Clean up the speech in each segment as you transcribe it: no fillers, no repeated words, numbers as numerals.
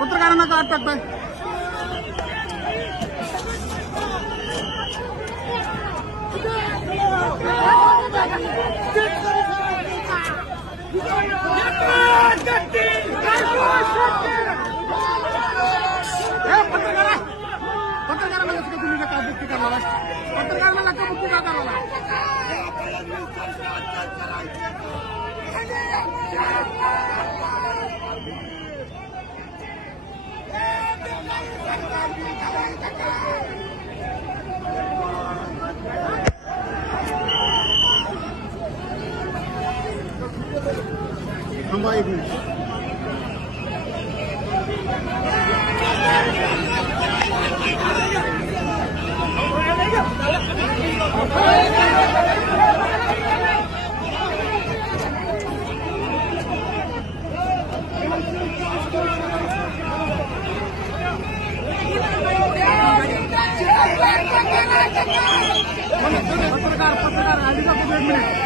पत्रकारांना का आत टाकताय? पत्रकारांना कसं तुम्ही नका मुक्ती करणार? पत्रकारांना नका मुक्ती का करायला? थांबा एक मिनिट. पत्रकार आधी का एक मिनिट.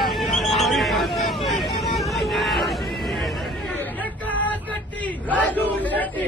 राजू शेट्टी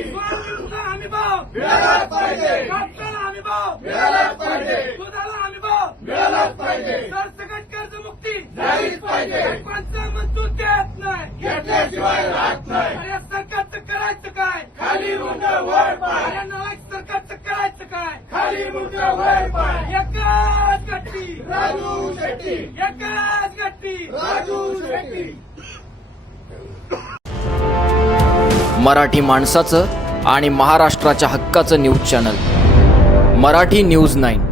हमी भाव मिळालाच पाहिजे, कापसाला हमी भाव मिळालाच पाहिजे, दुधाला हमी भाव मिळालाच पाहिजे, सरसकट कर्जमुक्ती झालीच पाहिजे. कोणतं मंजूर देत नाही, घेतल्याशिवाय राहत नाही. अरे सरकारचं करायचं काय? खाली मुंड वर पाय, अरे नाईक सरकारचं करायचं काय? खाली मुंड वर पाय. एकच गट्टी राजू शेट्टी, एकच गट्टी. राजू शेट्टी. मराठी माणसाचं आणि महाराष्ट्राच्या हक्काचं न्यूज चॅनल मराठी न्यूज 9.